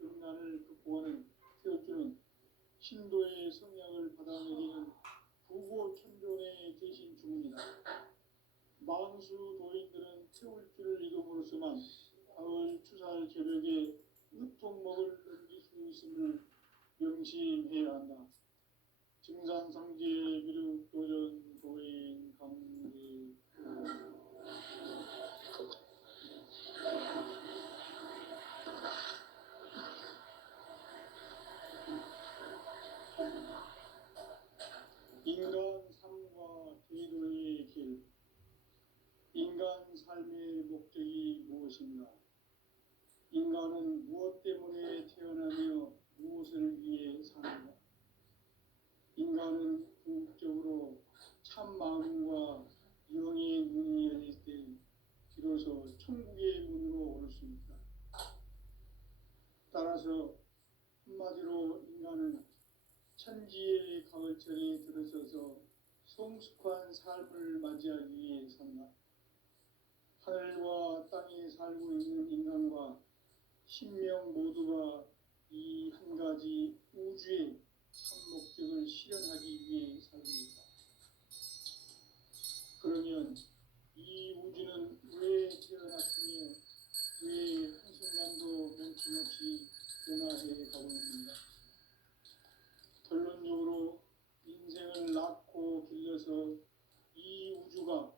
병난을 극복하는 태어주는 신도의 성약을 받아내리는 부고천존의 대신 주문이다. 만수 도인들은 태울 줄을 이름으로서만 가을 추살 저녁에 으통먹을 넘길 수 있음을 명심해야 한다. 증산상제 미륵 도전 도인 강리 인간 삶과 제도의 길. 인간 삶의 목적이 무엇인가? 인간은 무엇 때문에 태어나며 무엇을 위해 사는가? 인간은 궁극적으로 참 마음과 영의 문이 열릴 때 비로소 천국의 문으로 올 수 있다. 따라서 한마디로 인간은 천지의 가을철에 들어서서 성숙한 삶을 맞이하기 위해 산다. 하늘과 땅에 살고 있는 인간과 신명 모두가 이 한 가지 우주의 참 목적을 실현하기 위해 살고 있다. 그러면 이 우주는 왜 태어났으며 왜 한순간도 멈춤없이 변화해 가고 있는가? 결론적으로 인생을 낳고 길러서 이 우주가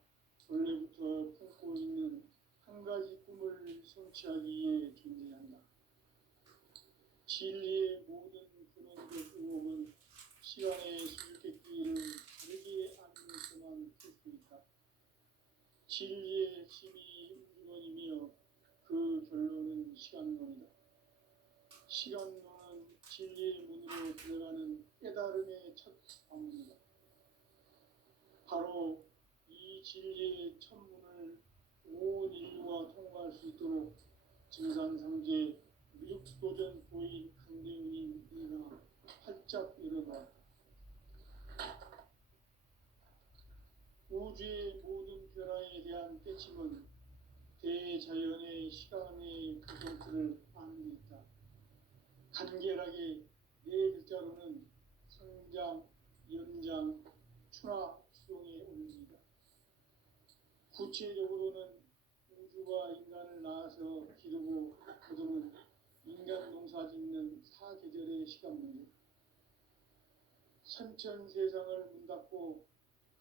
원래부터 품고 있는 한 가지 꿈을 성취하기 위해 존재한다. 진리의 모든 근원적 의혹은 시간의 수수께끼를 다르게 알면서만 풀 수 있다. 진리의 핵심이 우주론이며 그 결론은 시간론이다. 시간론은 진리의 문으로 들어가는 깨달음의 첫 방문이다. 바로 이 진리의 첫 문을 온 인류가 통과할 수 있도록 증산상제 미륵도전 도인 강대훈인 이가 활짝 열어놓았다. 우주의 모든 변화에 대한 깨침은 대자연의 시간의 구성틀을 아는 데 있다. 간결하게 네 글자로는 성장, 연장, 추나 추동의 원리이다. 구체적으로는 우주가 인간을 낳아서 기르고 거두는 인간 농사 짓는 사계절의 시간 문제. 선천 세상을 문 닫고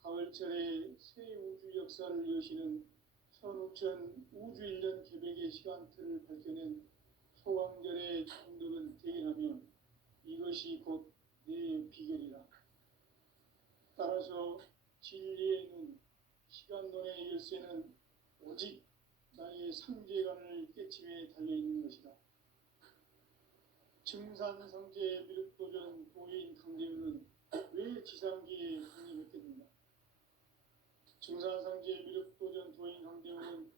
가을철에 새 우주 역사를 여시는 선우천 우주 1년 계백의 시간틀을 밝혀낸 소강절의 정덕은 대견하며 이것이 곧 내 비결이라. 따라서 진리의 눈, 시간론의 열쇠는 오직 나의 상제관을 깨침에 달려있는 것이다. 증산상제 미륵도전 도인 강대훈은 왜 지상계에 독립했겠는가? 증산상제 미륵도전 도인 강대훈은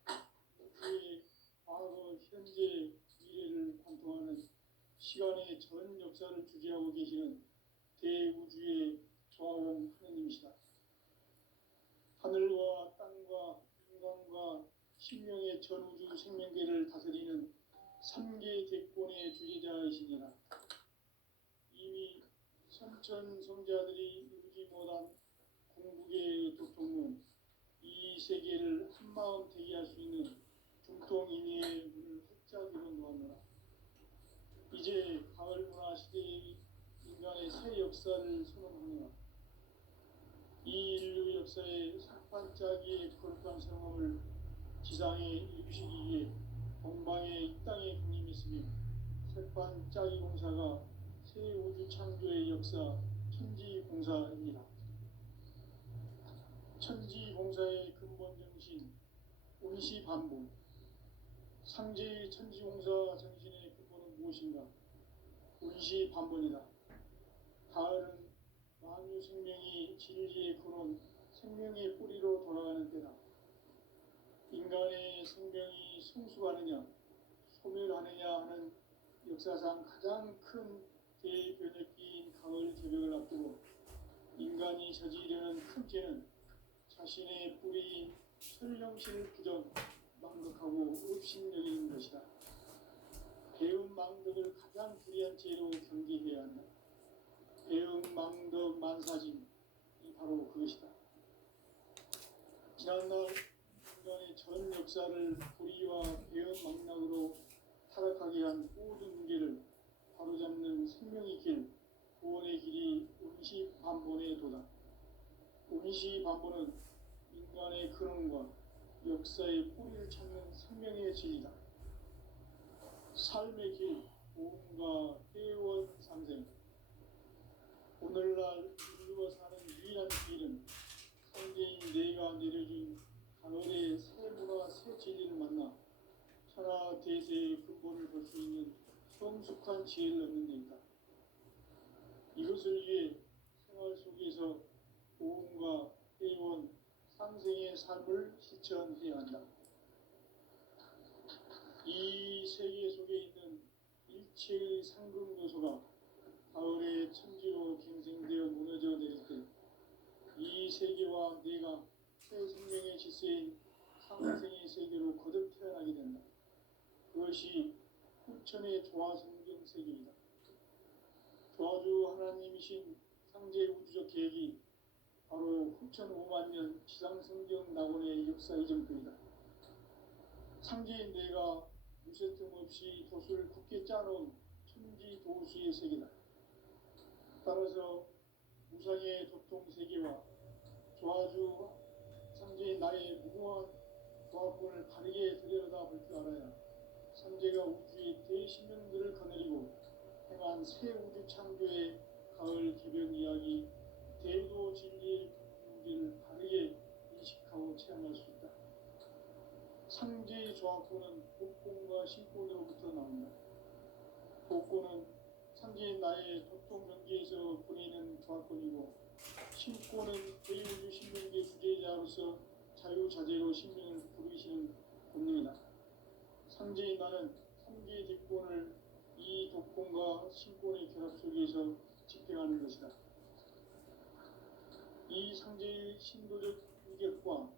우주의 과거, 현재, 미래를 관통하는 시간의 전 역사를 주재하고 계시는 대우주의 조화원 하느님이시다. 하늘과 땅과 인간과 신명의 전우주 생명계를 다스리는 3계 대권의 주제자이시니라. 이미 선천 성자들이 이루지 못한 궁극의 도통문, 이 세계를 한마음 대기할 수 있는 중통인의의 문을 활짝 열어놓았노라. 이제 가을 문화 시대의 인간의 새 역사를 선언하노라. 이 인류 역사의 석반짜기의 거룩한 성험을 지상에 이루시기 위해 동방의 이 땅에 군림했으며 석반짜기 공사가 새 우주 창조의 역사 천지공사입니다. 천지공사의 근본 정신 운시반복. 상제의 천지공사 정신의 근본은 무엇인가? 운시반복이다. 가을은 만유 생명이 진리의 근원, 생명의 뿌리로 돌아가는 때다. 인간의 생명이 성숙하느냐, 소멸하느냐 하는 역사상 가장 큰 대변혁기인 가을 개벽을 앞두고 인간이 저지르는 큰 죄는 자신의 뿌리인 설령신을 부정, 망각하고 업신여기는 것이다. 배은망덕을 가장 불의한 죄로 경계해야 한다. 배은망덕 만사짐, 이 바로 그것이다. 지난날 인간의 전 역사를 불의와 배은망덕으로 타락하게 한 모든 문제를 바로잡는 생명의 길, 구원의 길이 운시반본의 도다. 운시반본은 인간의 근원과 역사의 뿌리를 찾는 생명의 진리다. 삶의 길, 보험과 회원 상생. 오늘날 인류가 사는 유일한 길은 성경인 내가 내려준 가을의 새 문화 새 진리를 만나 천하 대세의 근본을 볼 수 있는 성숙한 지혜를 얻는 데 있다. 이것을 위해 생활 속에서 보험과 회원 상생의 삶을 실천해야 한다. 이 세계 속에 있는 일체의 상금 요소가 가을의 천지로 갱생되어 무너져 내릴 때 이 세계와 내가 새 생명의 질서인 상생의 세계로 거듭 태어나게 된다. 그것이 후천의 조화성경 세계이다. 조화주 하나님이신 상제 우주적 계획이 바로 후천 5만 년 지상성경 낙원의 역사 이전표이다. 상제인 내가 무쇠 틈 없이 돛을 굳게 짜놓은 천지 도수의 세계다. 따라서 무상의 도통 세계와 조화주 상제인 나의 무궁한 조합권을 바르게 들여다볼 줄 알아야 상제가 우주의 대신명들을 거느리고 행한 새 우주 창조의 가을 기변 이야기 대도 진리의 문제를 바르게 인식하고 체험할 수 있다. 상제의 조합권은 복권과 신권으로부터 나온다. 복권은 상제인 나의 도통 경계에서 보내는 조합권이고 신권은 대우주 신명계 주제자로서 자유자재로 신명을 부르시는 본능이다. 상제인 나는 3개의 뒷권을 이 독권과 신권의 결합 속에서 집행하는 것이다. 이 상제의 신도적 위격과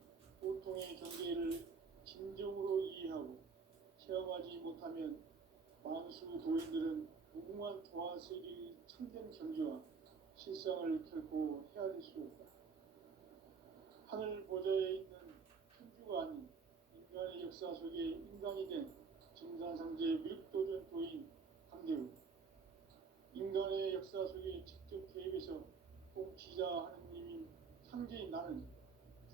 보통의 경계를 진정으로 이해하고 체험하지 못하면 만수 도인들은 무궁한 조화세계의 참된 경지와 실상을 결코 헤아릴 수 없다. 하늘 보좌에 있는 천주가 아닌 인간의 역사 속에 인간이 된 정산상제 미륵도전 도인 강대우, 인간의 역사 속에 직접 개입해서 통치자 하느님인 상제인 나는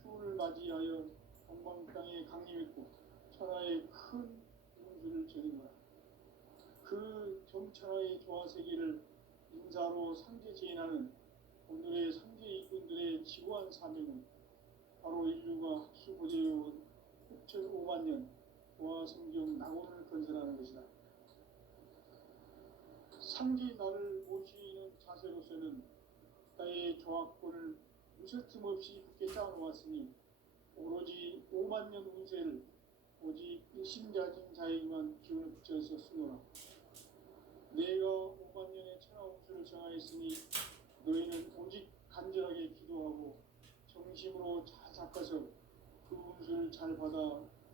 추운을 맞이하여 동방 땅에 강림했고 천하의 큰 운수를 전한 거라. 그 정천하의 조화세계를 인사로 상제 제인하는 오늘의 상제 일꾼들의 지구한 사명은 바로 인류가 학수고대해온 6,5만 년 조화성경 낙원을 건설하는 것이다. 상제인 나를 모시는 자세로서는 나의 조합권을 무쇠틈 없이 굳게 짜놓았으니 오로지 5만 년 운세를 오직 일심자진 자에게만 기운을 붙여서 쓰노라. 내가 5만 년의 천하 운수를 정하였으니 너희는 오직 간절하게 기도하고 정심으로 잘 닦아서 그 운수를 잘 받아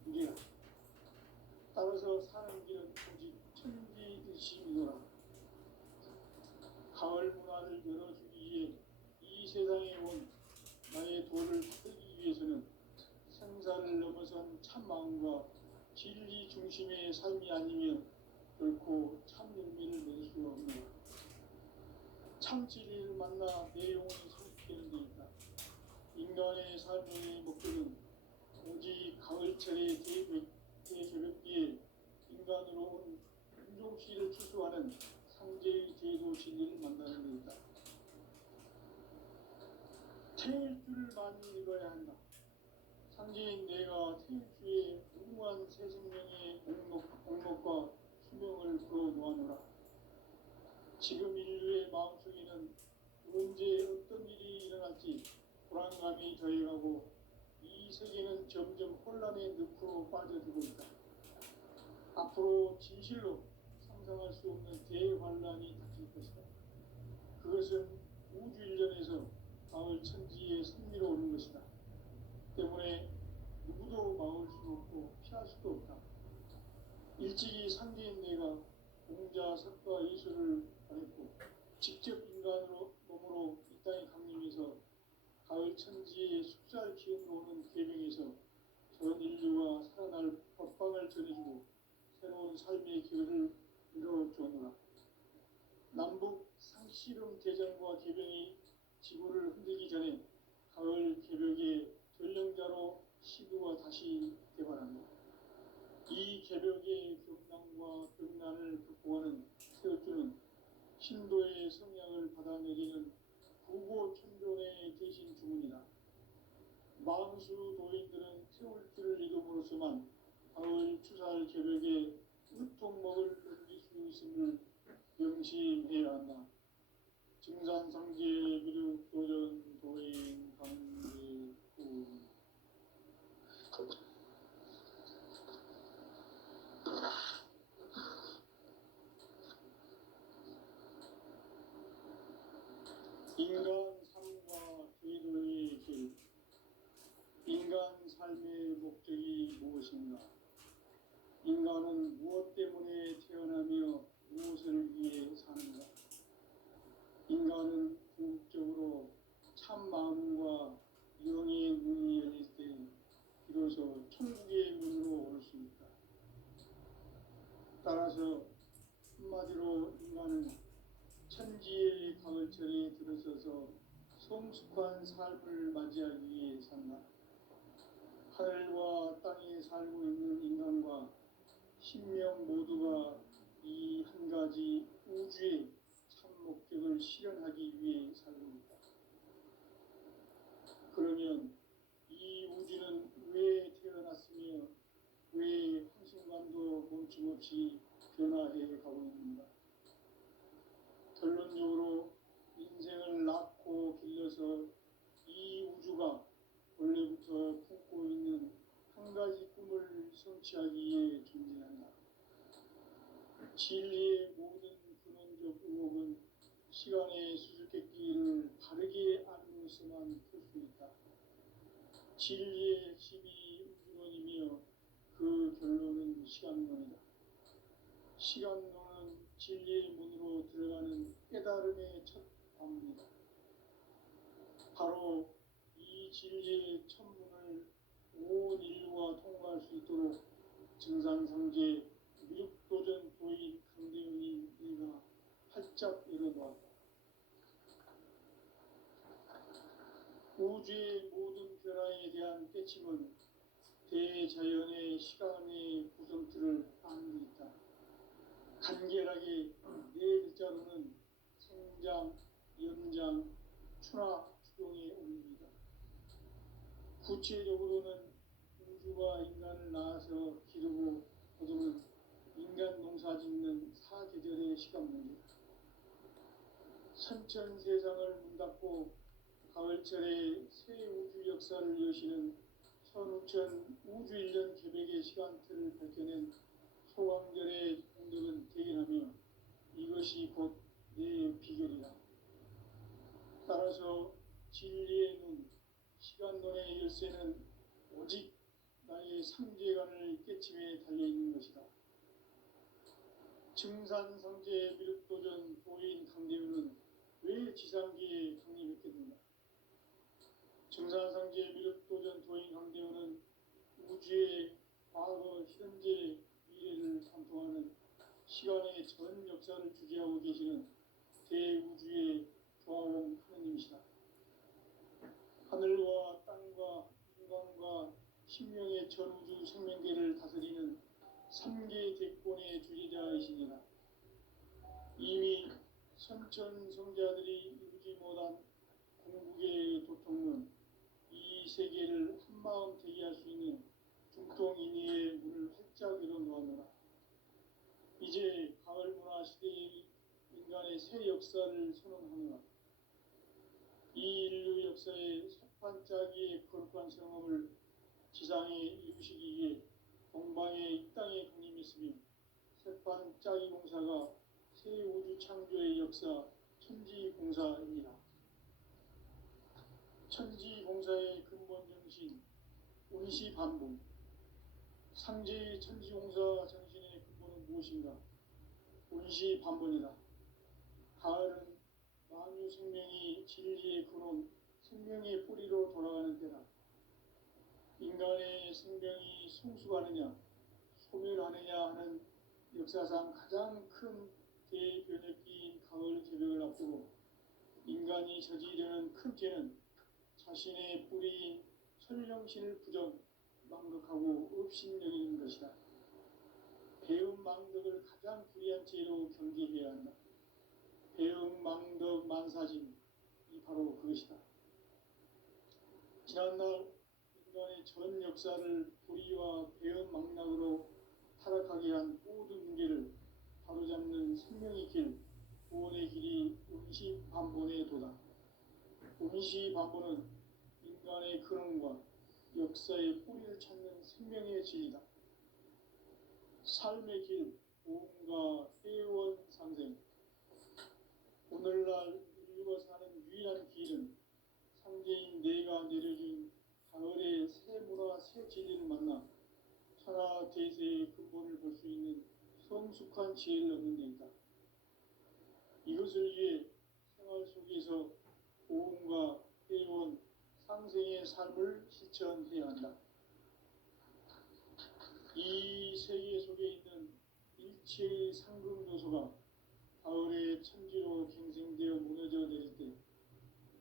누리라. 따라서 사는 길은 오직 천지일심이노라. 가을 문화를 열어주기 위해 이 세상에 온 나의 도를 받기 위해서는 생사를 넘어선 참마음과 진리 중심의 삶이 아니면 결코 참 열매를 낼 수가 없노라. 참 진리를 만나 내 영혼이 성숙되는 데 있다. 인간의 삶의 목표는 오직 가을철의 대저녁기에 인간으로 온 윤종씨를 추수하는 상제의 제도 진리를 만나는 데 있다. 태일 줄을 많이 읽어야 한다. 상제인 내가 태일주의 무궁한 새 생명의 옥록과 수명을 불어놓아노라. 지금 인류의 마음속에는 언제 어떤 일이 일어날지 불안감이 더해가고 이 세계는 점점 혼란의 늪으로 빠져들고 있다. 앞으로 진실로 상상할 수 없는 대환란이 닥칠 것이다. 그것은 우주 일전에서 가을 천지의 승리로 오는 것이다. 때문에 누구도 막을 수 없고 피할 수도 없다. 일찍이 상제인 내가 공자, 석가, 이수를 가렸고 직접 인간으로 몸으로 이 땅에 강림해서 가을 천지의 숲살 기운으로 오는 계명에서 전 인류가 살아날 법방을 전해주고 새로운 삶의 기회를 이뤄주었노라. 남북 상씨름 대전과 개병이 지구를 흔들기 전에 가을 개벽의 전령자로 시구가 다시 개발합니다. 이 개벽의 경난과 병난을 극복하는 태어주는 신도의 성향을 받아내리는 구고천존의 대신 주문이다. 망수 도인들은 태울 줄을 이름으로서만 가을 추살 개벽에 으통먹을 넘길 수 있음을 명심해야 한다. 증산상제 미륵 도전 도인 강제구 인간 삶과 제도의 길. 인간 삶의 목적이 무엇인가? 인간은 무엇 때문에 태어나며 무엇을 위해 사는가? 인간은 궁극적으로 참 마음과 영의 문이 열릴 때 비로소 천국의 문으로 올 수 있다. 따라서 한마디로 인간은 천지의 가을철에 들어서서 성숙한 삶을 맞이하기 위해 산다. 하늘과 땅에 살고 있는 인간과 신명 모두가 이 한 가지 우주의 참 목적을 실현하기 위해 살고 있다. 그러면 이 우주는 왜 태어났으며 왜 한순간도 멈춤없이 변화해 가고 있는가? 결론적으로 인생을 낳고 길러서 이 우주가 원래부터 품고 있는 한 가지 꿈을 성취하기 위해 존재한다. 진리의 모든 근원적 의혹은 시간의 수수께끼를 바르게 알므로서만 풀 수 있다. 진리의 핵심이 우주론이며 그 결론은 시간론이다. 시간론은 진리의 문으로 들어가는 깨달음의 첫 관문이다. 바로 이 진리의 천문을 온 인류가 통과할 수 있도록 증산상제 미륵도전 도인 강대훈이 내가 활짝 열어놓았다. 우주의 모든 변화에 대한 깨침은 대자연의 시간의 구성틀을 아는 데 있다. 간결하게 네 글자로는 생장, 연장, 추나 추동의 원리이다. 구체적으로는 우주가 인간을 낳아서 기르고 거두는 인간 농사 짓는 사계절의 시간 문제다. 선천 세상을 문 닫고 가을철에 새 우주 역사를 여시는 선우천 우주 1년 개백의 시간틀을 밝혀낸 소강절의 공덕은 대견하며 이것이 곧 내 비결이다. 따라서 진리의 눈, 시간론의 열쇠는 오직 나의 상제관을 깨침에 달려있는 것이다. 증산상제 미륵도전 도인 강대훈은 왜 지상계에 강림했겠는가? 증산상제 미륵도전 도인 강대훈은 우주의 과거, 현재, 미래를 관통하는 시간의 전 역사를 주재하고 계시는 대우주의 조화원 하느님이시다. 하늘과 땅과 인간과 신명의 전우주 생명계를 다스리는 3계 대권의 주제자이시니라. 이미 선천성자들이 이루지 못한 궁극의 도통론, 이 세계를 한마음 되게 할 수 있는 중통인의의 문을 활짝 열어놓았노라. 이제 가을 문화 시대의 인간의 새 역사를 선언하노라. 이 인류 역사의 석판짜기의 거룩한 성험을 지상에 이루시기 위해 동방의 이 땅에 강림했으며 석판짜기 공사가 새 우주 창조의 역사 천지공사입니다. 천지공사의 근본 정신, 운시반복. 상제의 천지공사 정신의 근본은 무엇인가? 운시 반본이다. 가을은 만유 생명이 진리의 근원, 생명의 뿌리로 돌아가는 때다. 인간의 생명이 성숙하느냐, 소멸하느냐 하는 역사상 가장 큰 대변혁기인 가을 개벽을 앞두고 인간이 저지르는 큰 죄는 자신의 뿌리인 설령신을 부정, 망극하고 업신여기는 것이다. 배음 망덕을 가장 불의한 죄로 경계해야 한다. 배음 망덕 만사진이 바로 그것이다. 지난날 인간의 전 역사를 불의와 배음 망락으로 타락하게 한 모든 문제를 바로잡는 생명의 길, 구원의 길이 운시반본의 도다. 운시반본은 인간의 근원과 역사의 뿌리를 찾는 생명의 진리다. 삶의 길, 보험과 회원 상생. 오늘날 인류가 사는 유일한 길은 상제인 내가 내려준 가을의 새 문화, 새 진리를 만나 천하 대세의 근본을 볼 수 있는 성숙한 지혜를 얻는 데 있다. 이것을 위해 생활 속에서 보험과 회원, 상생의 삶을 실천해야 한다. 이 세계 속에 있는 일체의 상금 요소가 가을의 천지로 갱생되어 무너져 내릴 때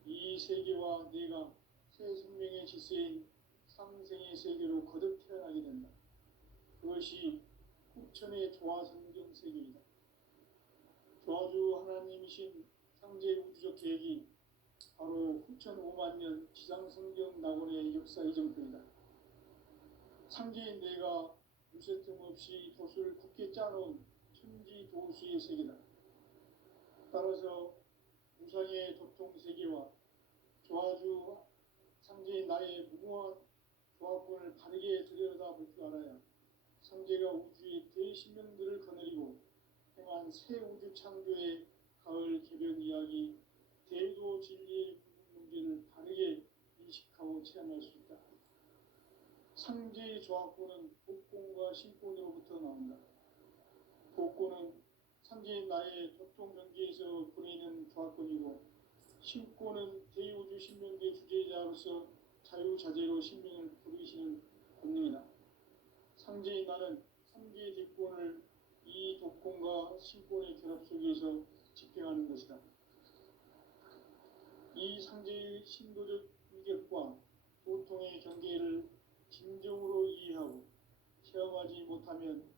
이 세계와 내가 새 생명의 질서인 상생의 세계로 거듭 태어나게 된다. 그것이 후천의 조화성경 세계이다. 조화주 하나님이신 상제 우주적 계획이 바로 후천 5만 년 지상성경 낙원의 역사 이정표이다. 상제인 내가 무쇠틈 없이 돛을 굳게 짜놓은 천지 도수의 세계다. 따라서 무상의 도통 세계와 조화주 상제인 나의 무궁한 조합권을 바르게 들여다볼 줄 알아야 상제가 우주의 대신명들을 거느리고 행한 새 우주 창조의 가을 개벽 이야기, 대도 진리의 문제를 바르게 인식하고 체험할 수 있다. 상제의 조합권은 복권과 신권으로부터 나온다. 복권은 상제인 나의 도통 경계에서 부리는 조합권이고, 신권은 대우주 신명계 주제자로서 자유자재로 신명을 부르시는 권능이다. 상제인 나는 3개의 뒷권을 이 독권과 신권의 결합 속에서 집행하는 것이다. 이 상제의 신도적 위격과 도통의 경계를 진정으로 이해하고 체험하지 못하면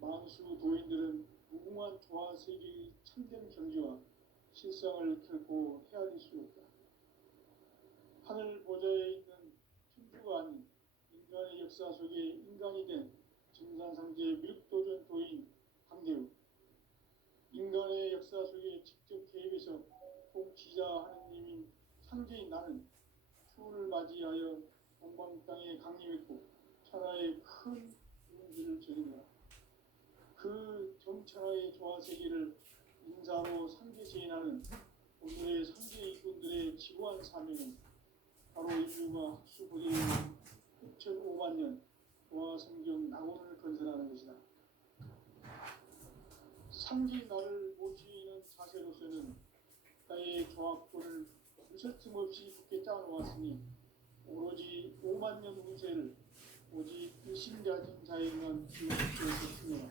만수 도인들은 무궁한 조화세계의 참된 경지와 실상을 결코 헤아릴 수 없다. 하늘 보좌에 있는 천주가 아닌 인간의 역사 속에 인간이 된 증산상제 밀도전 도인 강대우, 인간의 역사 속에 직접 개입해서 통치자 하느님인 상제인 나는 추운을 맞이하여 동방 땅에 강림했고 천하의 큰 운지를 저지르라. 그 정천하의 조화세계를 인사로 상제 제인하는 오늘의 상제 일꾼들의 지구한 사명은 바로 인류가 학수부리의 후천 5만 년 조화성경 낙원을 건설하는 것이다. 상제인 나를 모시는 자세로서는 나의 조합권을 무설틈 없이 굳게 짜놓았으니 오로지 5만 년 운세를 오직 일심가진 자에게만 기울였으며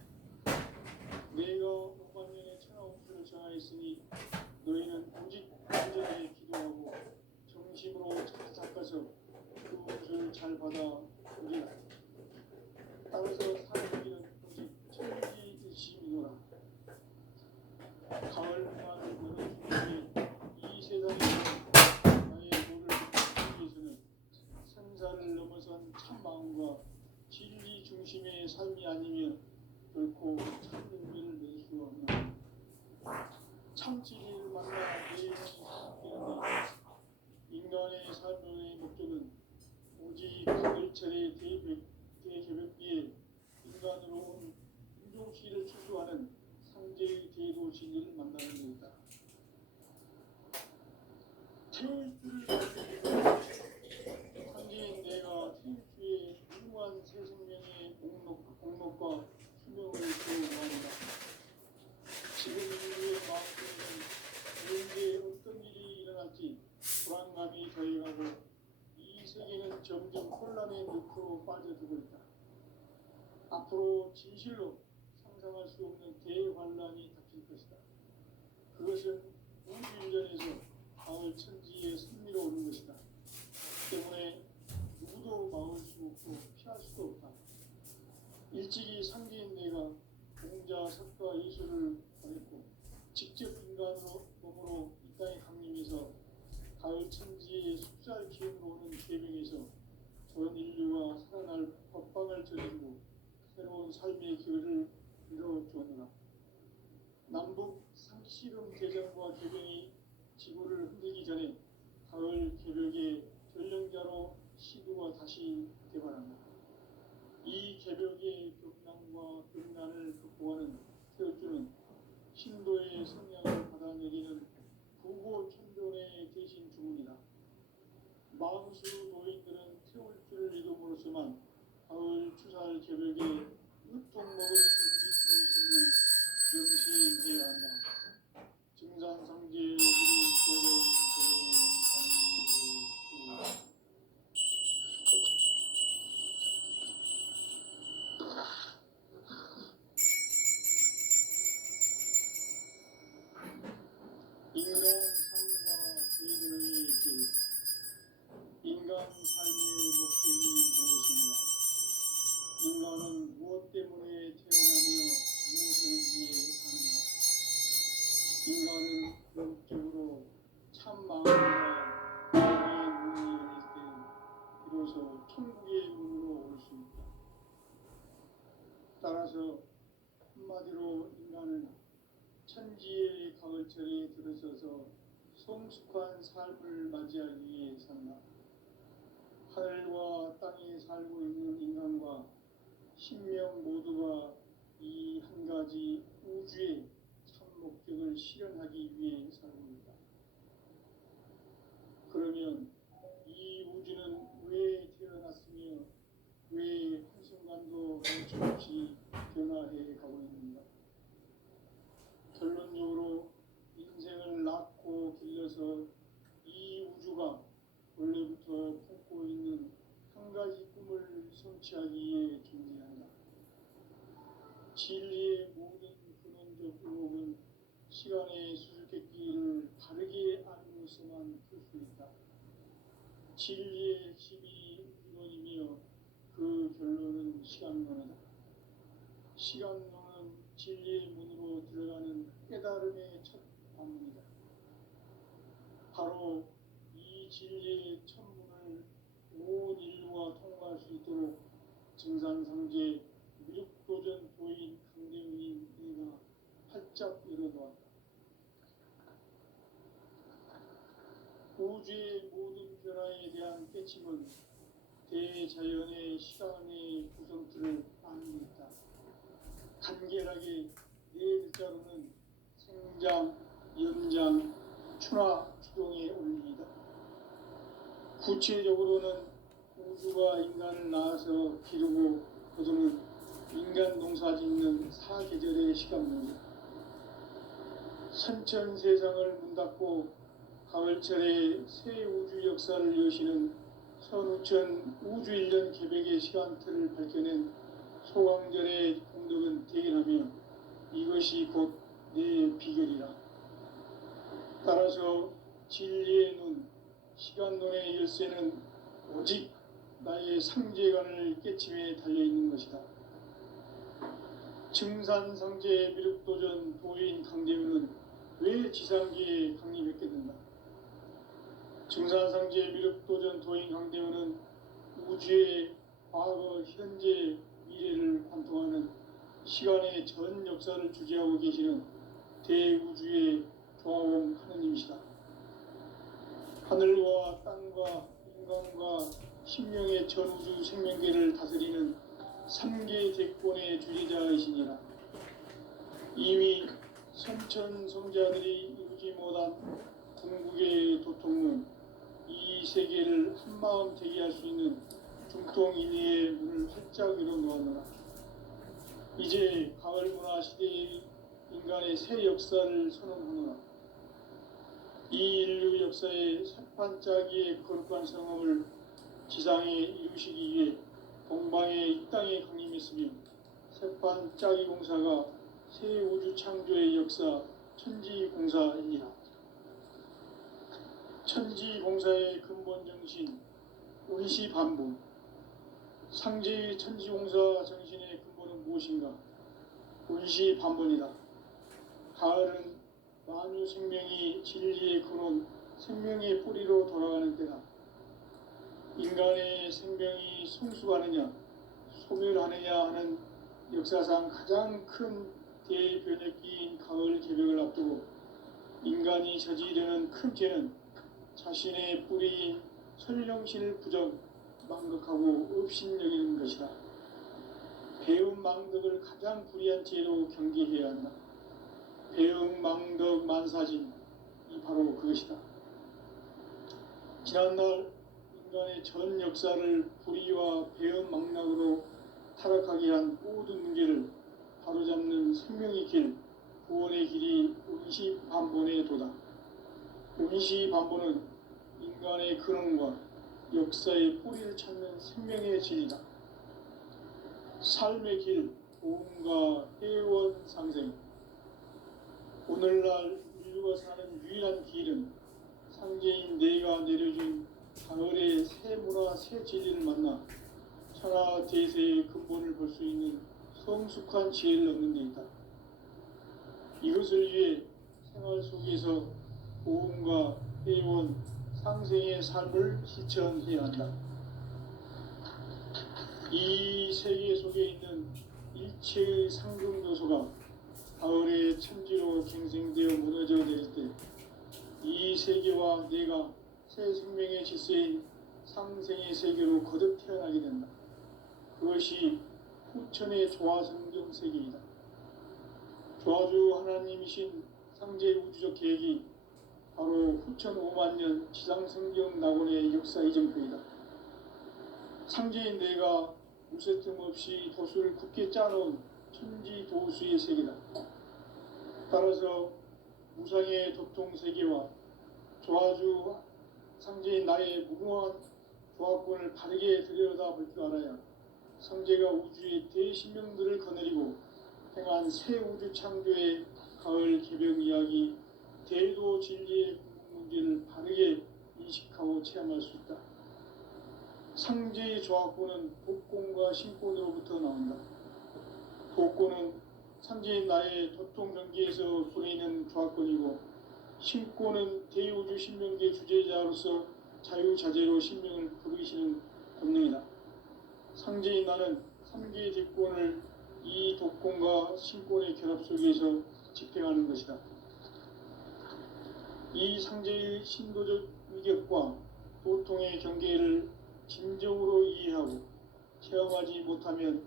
내가 5만 년의 천하운수를 정하였으니 너희는 오직 간절히 기도하고 정심으로 닦아서 그 운수를 잘 받아 보리라. 따라서 사는 길은 오직 천지 일심이노라. 가을만 너는 중에 이 세상에 나의 도를 찾기 위해서는 생사를 넘어선 참마음과 진리 중심의 삶이 아니면 결코 참된 길을 낼 수 없는 참 진리를 만나 내 영혼이 바뀌는데 인간의 삶의 목적은 오직 가을철의 대개벽기에 인간으로 온 인종시를 추수하는 상제의 대도 진리를 만나는 것이다. 태일주를 상제인 내가 태일주의 무궁한 새 생명의 공록과 수명을 기원합니다. 시간의 늪으로 빠져들고 있다. 앞으로 진실로 상상할 수 없는 대환란이 닥칠 것이다. 그것은 우주일전에서 가을 천지의 승리로 오는 것이다. 때문에 누구도 막을 수 없고 피할 수도 없다. 일찍이 상계인 내가 공자, 석가, 예술을 보냈고 직접 인간으로 몸으로 이 땅에 강림해서 가을 천지의 숲살 기운으로 오는 계명에서 전 인류가 살아날 법방을 저지르고 새로운 삶의 기회를 이뤄주었노라. 남북 상씨름 대전과 개병이 지구를 흔들기 전에 가을 개벽의 전령자로 시두가 다시 개발한다. 이 개벽의 벽난과 벽난을 극복하는 태어주는 신도의 성령을 받아 내리는 부고 천존의 대신 주문이다. 마음수 노인들은 태울주를 이름으로서만 가을 추살 개벽에 으통먹을 견딜 수 있음을 명심해야 한다. 증산상제 미륵 도전 도인 강구 인간 삶과 궤도의 길. 인간 삶의 목적이 무엇인가? 인간은 무엇 때문에 태어나며 무엇을 위해 사는가? 인간은 본격적으로 참 마음과 마음의 문이 열릴 때 비로소 천국의 문으로 올 수 있다. 따라서 한마디로 인간은 천지의 가을철에 들어서서 성숙한 삶을 맞이하기 위해 산다. 하늘과 땅에 살고 있는 인간과 신명 모두가 이 한 가지 우주의 참 목적을 실현하기 위해 살고 있다. 그러면 이 우주는 왜 태어났으며 왜 한순간도 멈춤없이 변화해 가고 있는가? 결론적으로 인생을 낳고 길러서 이 우주가 원래부터 품고 있는 한 가지 꿈을 성취하기 위해 존재한다. 진리의 모든 근원적 의혹은 시간의 수수께끼를 바르게 알고서만 풀 수 있다. 진리의 핵심이 이론이며 그 결론은 시간론이다. 시간론은 진리의 문으로 들어가는 깨달음의 첫 관문이다. 바로 이 진리의 천문을 온 인류가 통과할 수 있도록 증산상제 미륵도전 도인 강대문인 내가 활짝 열어놓았다. 우주의 모든 변화에 대한 깨침은 대자연의 시간의 구성틀을 아는 데 있다. 간결하게 네 글자로는 생장, 연장, 추나 추동의 원리이다. 구체적으로는 우주가 인간을 낳아서 기르고 거두는 인간 농사 짓는 사계절의 시간론이다. 선천세상을 문 닫고 가을철에 새 우주 역사를 여시는 선우천 우주일년 개벽의 시간틀을 밝혀낸 소강절의 공덕은 대견하며 이것이 곧 내 비결이라. 따라서 진리의 눈, 시간론의 열쇠는 오직 나의 상제관을 깨침에 달려있는 것이다. 증산상제 미륵도전 도인 강대문은 왜 지상계에 강림했겠는가? 증산상제 미륵도전 도인 강대문은 우주의 과거, 현재, 미래를 관통하는 시간의 전 역사를 주재하고 계시는 대우주의 조화공 하느님이시다. 하늘과 땅과 인간과 신명의 전우주 생명계를 다스리는 3계 대권의 주재자이시니라. 이미 선천성자들이 이루지 못한 궁극의 도통문, 이 세계를 한마음 되게 할 수 있는 중통인의의 문을 활짝 열어놓았노라. 이제 가을 문화 시대의 인간의 새 역사를 선언하노라. 이 인류 역사의 첫 반짝이의 거룩한 성험을 지상에 이루시기 위해 동방의 이 땅에 강림했으며 새판 짜기 공사가 새 우주 창조의 역사 천지공사입니다. 천지공사의 근본 정신 운시반복. 상제의 천지공사 정신의 근본은 무엇인가? 운시반복이다. 가을은 만유 생명이 진리의 근원, 생명의 뿌리로 돌아가는 때다. 인간의 생명이 성숙하느냐, 소멸하느냐 하는 역사상 가장 큰 대변혁기인 가을 개벽을 앞두고 인간이 저지르는 큰 죄는 자신의 뿌리인 설령실 부정, 망극하고 업신여기는 것이다. 배움 망덕을 가장 불의한 죄로 경계해야 한다. 배움 망덕 만사진, 이 바로 그것이다. 지난날 인간의 전 역사를 불의와 배움 망락으로 타락하게 한 모든 문제를 바로잡는 생명의 길, 구원의 길이 운시반본의 도다. 운시반본은 인간의 근원과 역사의 뿌리를 찾는 생명의 진리다. 삶의 길, 보험과 회원 상생. 오늘날 인류가 사는 유일한 길은 상제인 내가 내려준 가을의 새 문화, 새 진리를 만나 천하 대세의 근본을 볼 수 있는 성숙한 지혜를 얻는 데 있다. 이것을 위해 생활 속에서 보험과 회원, 상생의 삶을 실천해야 한다. 이 세계 속에 있는 일체의 상승도소가 가을의 천지로 갱생되어 무너져 내릴 때 이 세계와 내가 새 생명의 질서인 상생의 세계로 거듭 태어나게 된다. 그것이 후천의 조화성경 세계이다. 조화주 하나님이신 상제 우주적 계획이 바로 후천 5만 년 지상성경 낙원의 역사 이정표이다. 상제인 내가 무쇠 틈 없이 도수를 굳게 짜놓은 천지도수의 세계다. 따라서 무상의 도통세계와 조화주 상제인 나의 무궁한 조화권을 바르게 들여다볼 줄 알아야 상제가 우주의 대신명들을 거느리고 행한 새 우주 창조의 가을 개벽 이야기, 대도 진리의 궁극 문제를 바르게 인식하고 체험할 수 있다. 상제의 조화권은 복권과 신권으로부터 나온다. 복권은 상제인 나의 도통 경계에서 부리는 조화권이고, 신권은 대우주 신명계 주제자로서 자유자재로 신명을 부르시는 권능이다. 상제인 나는 3개의 대권을 이 독권과 신권의 결합 속에서 집행하는 것이다. 이 상제의 신도적 위격과 도통의 경계를 진정으로 이해하고 체험하지 못하면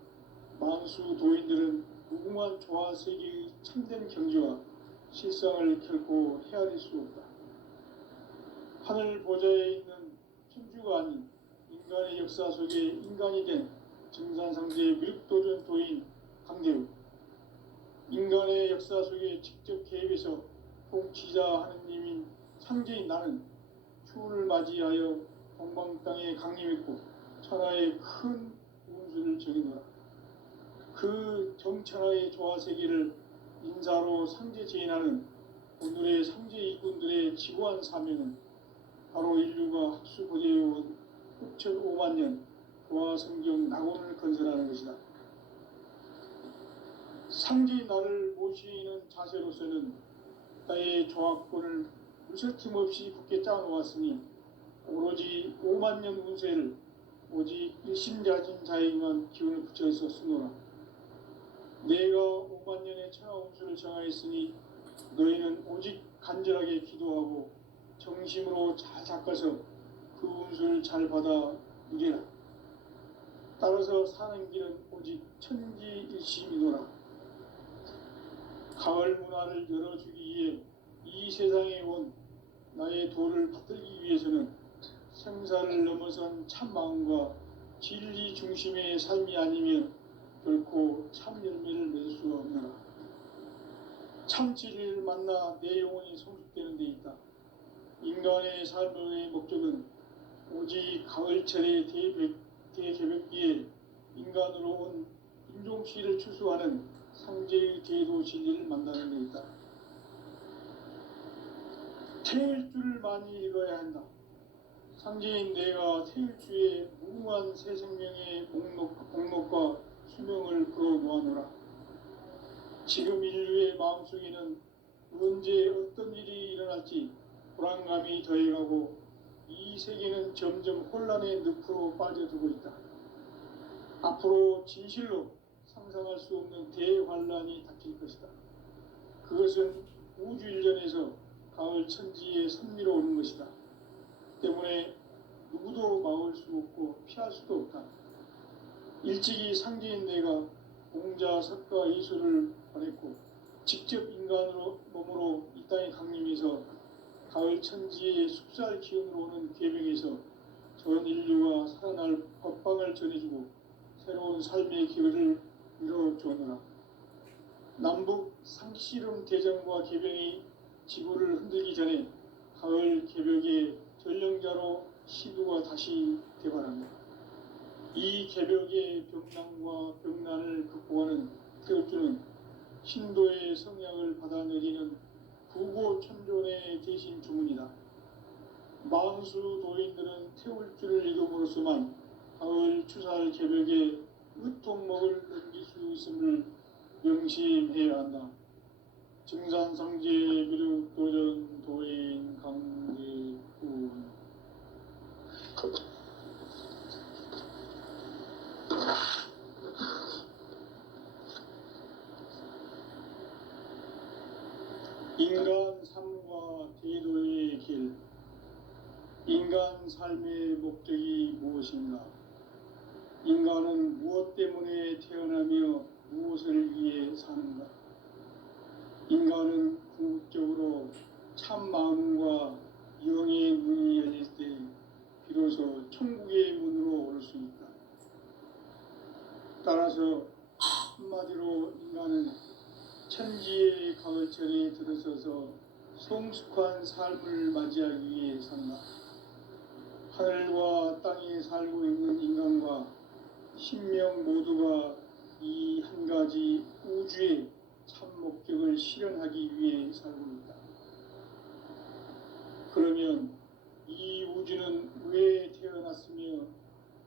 만수 도인들은 무궁한 조화 세계의 참된 경지와 실상을 결코 헤아릴 수 없다. 하늘 보좌에 있는 천주가 아닌 인간의 역사 속에 인간이 된 증산상제의 밀도전 도인 강대우, 인간의 역사 속에 직접 개입해서 통치자 하느님인 상제인 나는 추운을 맞이하여 동방 땅에 강림했고 천하의 큰 운수를 정해놓아 그 정천하의 조화세계를 인사로 상제 제인하는 오늘의 상제 일꾼들의 지고한 사명은 바로 인류가 학수고대해온 후천 5만 년 조화성경 낙원을 건설하는 것이다. 상제인 나를 모시는 자세로서는 나의 조화권을 무쇠틈 없이 굳게 짜놓았으니 오로지 5만 년 운세를 오직 일심자진 자에게만 기운을 붙여 있었으노라. 내가 5만 년의 천하 운수를 정하였으니 너희는 오직 간절하게 기도하고 정심으로 잘 닦아서 그 운수를 잘 받아 누리라. 따라서 사는 길은 오직 천지일심이노라. 가을 문화를 열어주기 위해 이 세상에 온 나의 도를 받들기 위해서는 생사를 넘어선 참마음과 진리 중심의 삶이 아니면 결코 참 열매를 맺을 수가 없노라. 참 진리를 만나 내 영혼이 성숙되는 데 있다. 인간의 삶의 목적은 오직 가을철의 대개벽기에 인간으로 온 인종시를 추수하는 상제의 대도 진리를 만나는 데 있다. 태일주를 많이 읽어야 한다. 상제인 내가 태일주의 무궁한 새 생명의 목록과 수명을 풀어놓아노라. 지금 인류의 마음속에는 언제 어떤 일이 일어날지 불안감이 더해가고 이 세계는 점점 혼란의 늪으로 빠져들고 있다. 앞으로 진실로 상상할 수 없는 대환란이 닥칠 것이다. 그것은 우주 일련에서 가을 천지의 섭리로 오는 것이다. 때문에 누구도 막을 수 없고 피할 수도 없다. 일찍이 상제인 내가 공자, 석가, 이수를 보냈고 직접 인간으로 몸으로 이 땅에 강림해서 가을 천지의 숲살 기운으로 오는 계명에서 전 인류가 살아날 법방을 전해주고 새로운 삶의 기회를 이뤄주느라. 남북 상씨름 대전과 개병이 지구를 흔들기 전에 가을 개벽의 전령자로 시두가 다시 개발한다. 이 개벽의 병난과 병난을 극복하는 태울주는 신도의 성약을 받아내리는 구고천존의 대신 주문이다. 만수 도인들은 태울주를 이름으로서만 가을 추살 개벽의 으통목을 넘길 수 있음을 명심해야 한다. 증산상제 미륵도전 도인 강대군. 인간 삶과 대도의 길. 인간 삶의 목적이 무엇인가? 인간은 무엇 때문에 태어나며 무엇을 위해 사는가? 인간은 궁극적으로 참 마음과 영의 문이 열릴 때 비로소 천국의 문으로 올 수 있다. 따라서 한마디로 인간은 천지의 가을철에 들어서서 성숙한 삶을 맞이하기 위해 산다. 하늘과 땅에 살고 있는 인간과 신명 모두가 이 한 가지 우주의 참 목적을 실현하기 위해 살고 있다. 그러면 이 우주는 왜 태어났으며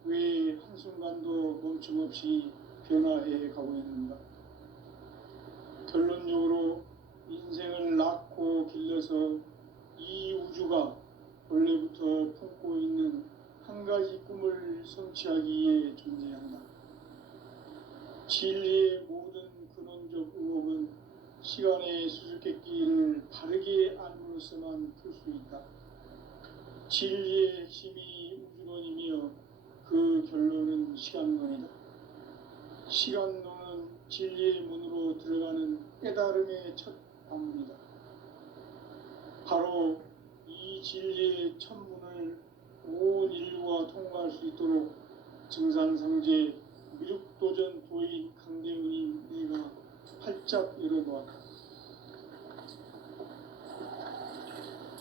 왜 한순간도 멈춤없이 변화해 가고 있는가? 결론적으로 인생을 낳고 길러서 이 우주가 원래부터 품고 있는 한 가지 꿈을 성취하기 위해 존재한다. 진리의 모든 근원적 의혹은 시간의 수수께끼를 바르게 알므로서만 풀 수 있다. 진리의 핵심이 우주론이며 그 결론은 시간론이다. 시간론은 진리의 문으로 들어가는 깨달음의 첫 방문이다. 바로 이 진리의 첫 문을 온 인류가 통과할 수 있도록 증산상제 미륵도전 도인 강대훈이 내가 활짝 열어놓았다.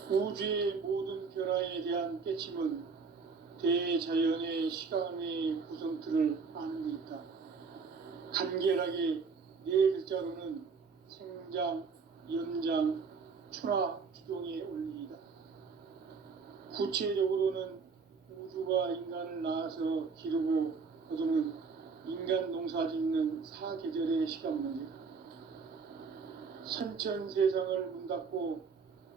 우주의 모든 변화에 대한 깨침은 대자연의 시간의 구성틀을 아는 데 있다. 간결하게 네 글자로는 생장, 연장, 추나 추종의 원리이다. 구체적으로는 우주가 인간을 낳아서 기르고 거두는 인간 농사 짓는 사계절의 시간 문제다. 선천 세상을 문 닫고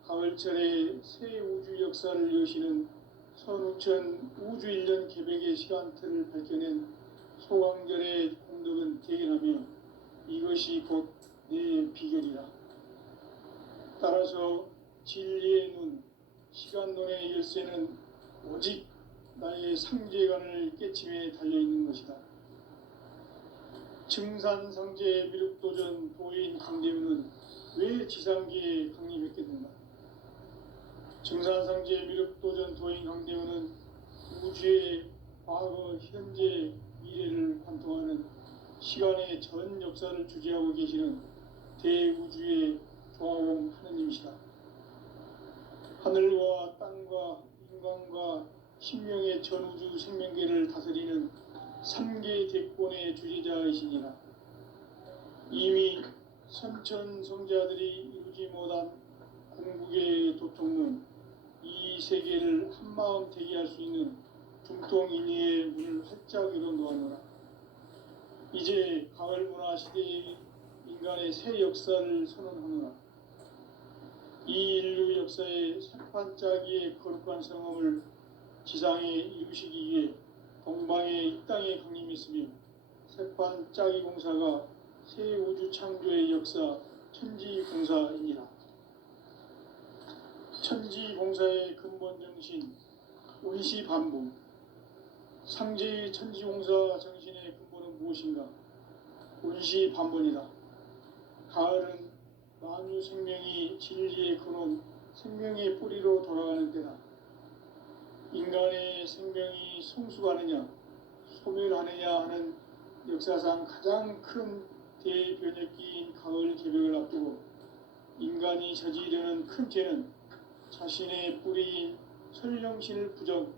가을철에 새 우주 역사를 여시는 선우천 우주 1년 개벽의 시간틀을 밝혀낸 소강절의 공덕은 대견하며 이것이 곧 내 비결이라. 따라서 진리의 눈, 시간론의 열쇠는 오직 나의 상제관을 깨침에 달려있는 것이다. 증산상제 미륵도전 도인 강대훈은 왜 지상계에 강림했겠는가? 증산상제 미륵도전 도인 강대훈은 우주의 과거, 현재, 미래를 관통하는 시간의 전 역사를 주재하고 계시는 대우주의 조화원 하느님이시다. 하늘과 땅과 인간과 신명의 전우주 생명계를 다스리는 3계 대권의 주지자이시니라. 이미 선천성자들이 이루지 못한 궁극의 도통은 이 세계를 한마음 되게 할 수 있는 중통인의의 문을 활짝 열어 놓았노라. 이제 가을 문화 시대의 인간의 새 역사를 선언하노라. 이 인류 역사의 새반짝이의 거룩한 성험을 지상에 이루시기 위해 동방의 이 땅에 강림했으며 새반짝이 공사가 새 우주 창조의 역사 천지봉사이니라. 천지봉사의 근본 정신 운시반복. 상제의 천지봉사 정신의 근본은 무엇인가? 운시반복이다. 가을은 만유 생명이 진리의 근원, 생명의 뿌리로 돌아가는 때다. 인간의 생명이 성숙하느냐, 소멸하느냐 하는 역사상 가장 큰 대변혁기인 가을 개벽을 앞두고 인간이 저지르는 큰 죄는 자신의 뿌리인 설령신을 부정,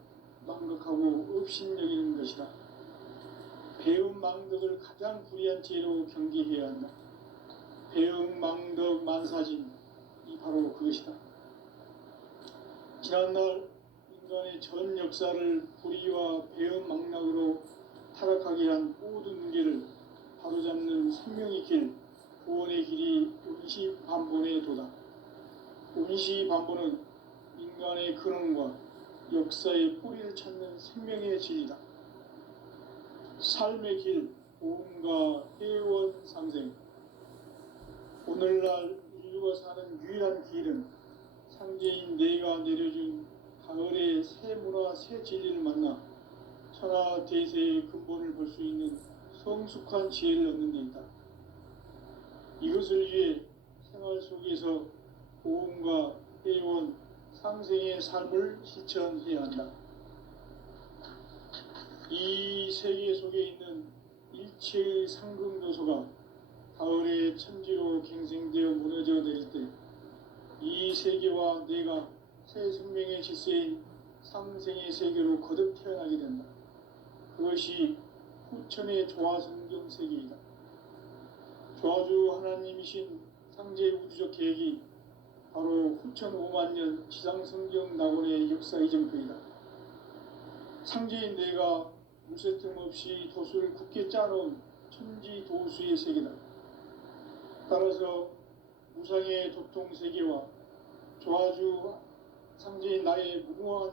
망극하고 업신여기는 것이다. 배움 망덕을 가장 불의한 죄로 경계해야 한다. 배움 망덕 만사진, 이 바로 그것이다. 지난날 인간의 전 역사를 불의와 배움 망락으로 타락하게 한 모든 문제를 바로잡는 생명의 길, 구원의 길이 운시반본의 도다. 운시반본은 인간의 근원과 역사의 뿌리를 찾는 생명의 진리다. 삶의 길, 보험과 회원 상생. 오늘날 인류가 사는 유일한 길은 상제인 내가 내려준 가을의 새 문화, 새 진리를 만나 천하 대세의 근본을 볼 수 있는 성숙한 지혜를 얻는 데 있다. 이것을 위해 생활 속에서 보험과 회원, 상생의 삶을 실천해야 한다. 이 세계 속에 있는 일체의 상금 요소가 가을의 천지로 갱생되어 무너져 내릴 때 이 세계와 내가 새 생명의 질서인 상생의 세계로 거듭 태어나게 된다. 그것이 후천의 조화성경 세계이다. 조화주 하나님이신 상제 우주적 계획이 바로 후천 5만년 지상성경 낙원의 역사 이정표이다. 상제인 내가 무쇠 틈 없이 도수를 굳게 짜놓은 천지 도수의 세계다. 따라서 무상의 도통 세계와 조화주 상제인 나의 무궁한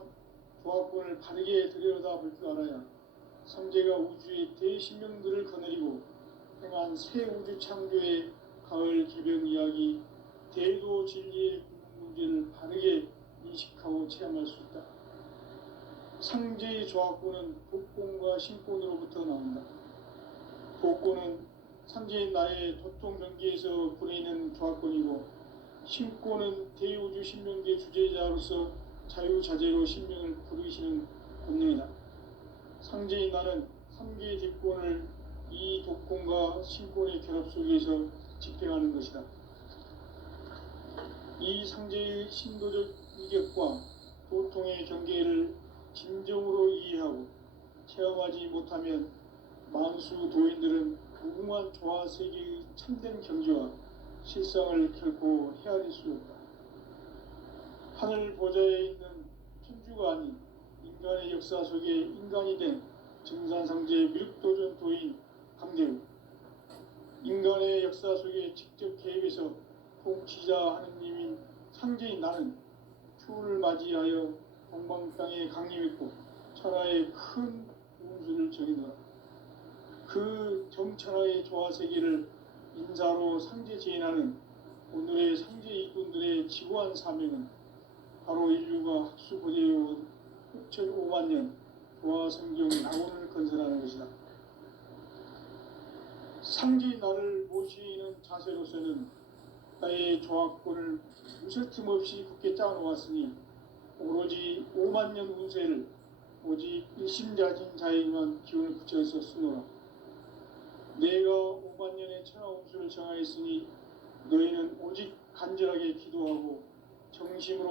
조화권을 바르게 들여다볼 줄 알아야 상제가 우주의 대신명들을 거느리고 행한 새 우주 창조의 가을 개벽 이야기, 대도 진리의 궁극 문제를 바르게 인식하고 체험할 수 있다. 상제의 조화권은 복권과 신권으로부터 나온다. 복권은 상제인 나의 도통 경계에서 보내는 조화권이고, 신권은 대우주 신명계 주제자로서 자유자재로 신명을 부르시는 본능이다. 상제인 나는 3개 대권을 이 독권과 신권의 결합 속에서 집행하는 것이다. 이 상제의 신도적 위격과 도통의 경계를 진정으로 이해하고 체험하지 못하면 만수 도인들은 무궁한 조화 세계의 참된 경지와 실상을 결코 헤아릴 수 없다. 하늘 보좌에 있는 천주가 아닌 인간의 역사 속에 인간이 된 증산상제 미륵도전 도인 강대우, 인간의 역사 속에 직접 개입해서 통치자 하느님인 상제인 나는 추운을 맞이하여 동방 땅에 강림했고 천하의 큰 운수를 정해놓아 그 정천하의 조화 세계를 인사로 상제 제인하는 오늘의 상제 일꾼들의 지고한 사명은 바로 인류가 학수고대해온 6,5만 년 조화 성경 낙원을 건설하는 것이다. 상제인 나를 모시는 자세로서는 나의 조화권을 무쇠 틈 없이 굳게 짜놓았으니 오로지 5만 년 운세를 오직 일심자진 자에게만 기운을 붙여서 쓰노라. 내가 5만 년의 천하 운수를 정하였으니 너희는 오직 간절하게 기도하고 정심으로